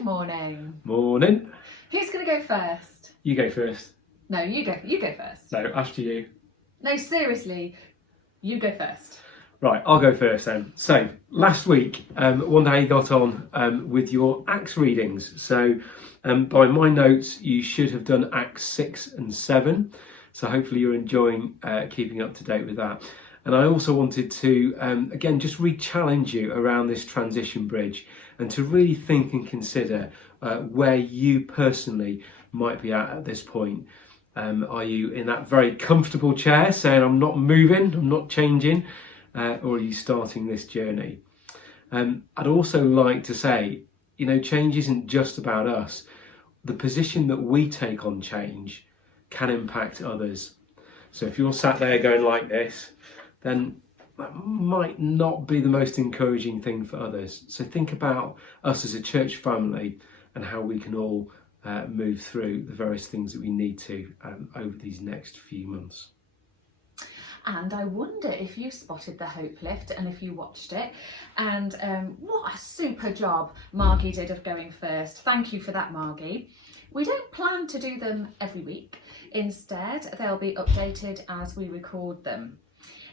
Good morning. Morning. Who's going to go first? You go first. No, you go first. No, after you. No, seriously, you go first. Right, I'll go first then. So, last week, wonder how you got on with your Acts readings. So, by my notes, you should have done Acts 6 and 7. So hopefully you're enjoying keeping up to date with that. And I also wanted to, again, just re-challenge you around this transition bridge and to really think and consider where you personally might be at this point. Are you in that very comfortable chair saying, I'm not moving, I'm not changing, or are you starting this journey? I'd also like to say, you know, change isn't just about us. The position that we take on change can impact others. So if you're sat there going like this, then that might not be the most encouraging thing for others. So think about us as a church family and how we can all move through the various things that we need to over these next few months. And I wonder if you spotted the Hope Lift and if you watched it. And what a super job Margie did of going first. Thank you for that, Margie. We don't plan to do them every week. Instead, they'll be updated as we record them.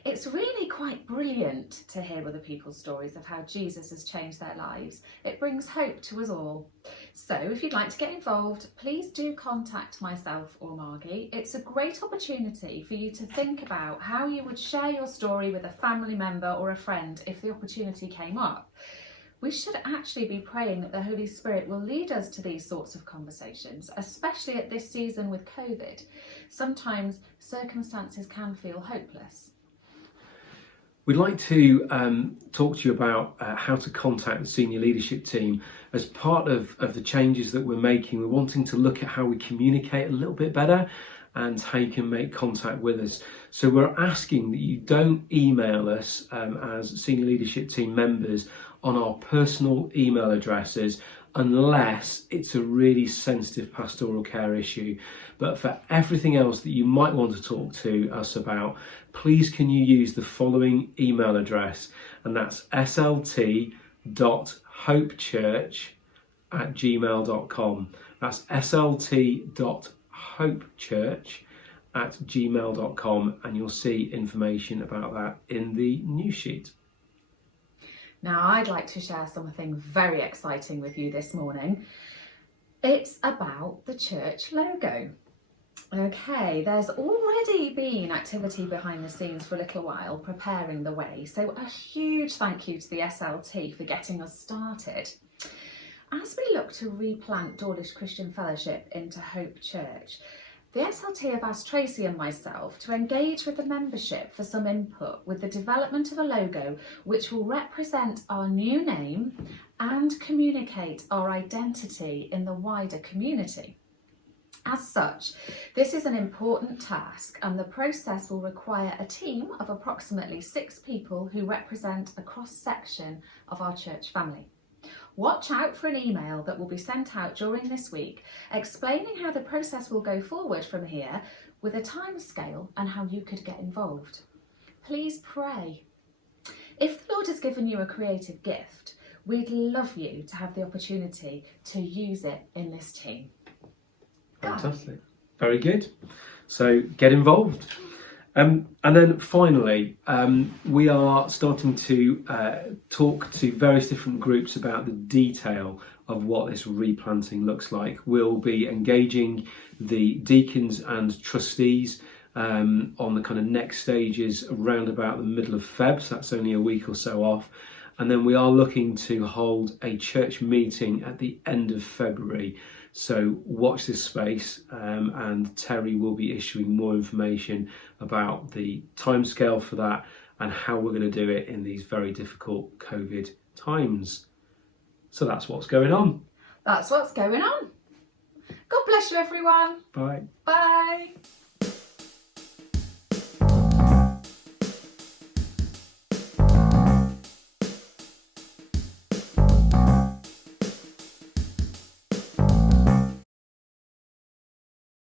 It's really quite brilliant to hear other people's stories of how Jesus has changed their lives. It brings hope to us all. So if you'd like to get involved, please do contact myself or Margie. It's a great opportunity for you to think about how you would share your story with a family member or a friend if the opportunity came up. We should actually be praying that the Holy Spirit will lead us to these sorts of conversations, especially at this season with COVID. Sometimes circumstances can feel hopeless. We'd like to talk to you about how to contact the senior leadership team. As part of the changes that we're making, we're wanting to look at how we communicate a little bit better and how you can make contact with us. So we're asking that you don't email us as senior leadership team members on our personal email addresses unless it's a really sensitive pastoral care issue. But for everything else that you might want to talk to us about, please can you use the following email address, and that's slt.hopechurch@gmail.com. That's slt.hopechurch@gmail.com, and you'll see information about that in the news sheet. Now, I'd like to share something very exciting with you this morning. It's about the church logo. Okay, there's already been activity behind the scenes for a little while preparing the way, so a huge thank you to the SLT for getting us started. As we look to replant Dawlish Christian Fellowship into Hope Church, the SLT have asked Tracy and myself to engage with the membership for some input with the development of a logo which will represent our new name and communicate our identity in the wider community. As such, this is an important task, and the process will require a team of approximately 6 people who represent a cross-section of our church family. Watch out for an email that will be sent out during this week explaining how the process will go forward from here with a timescale and how you could get involved. Please pray. If the Lord has given you a creative gift, we'd love you to have the opportunity to use it in this team. Fantastic. Very good. So get involved. And then finally, we are starting to talk to various different groups about the detail of what this replanting looks like. We'll be engaging the deacons and trustees on the kind of next stages around about the middle of Feb, so that's only a week or so off. And then we are looking to hold a church meeting at the end of February. So watch this space, and Terry will be issuing more information about the timescale for that and how we're going to do it in these very difficult COVID times. So that's what's going on. That's what's going on. God bless you, everyone. Bye. Bye.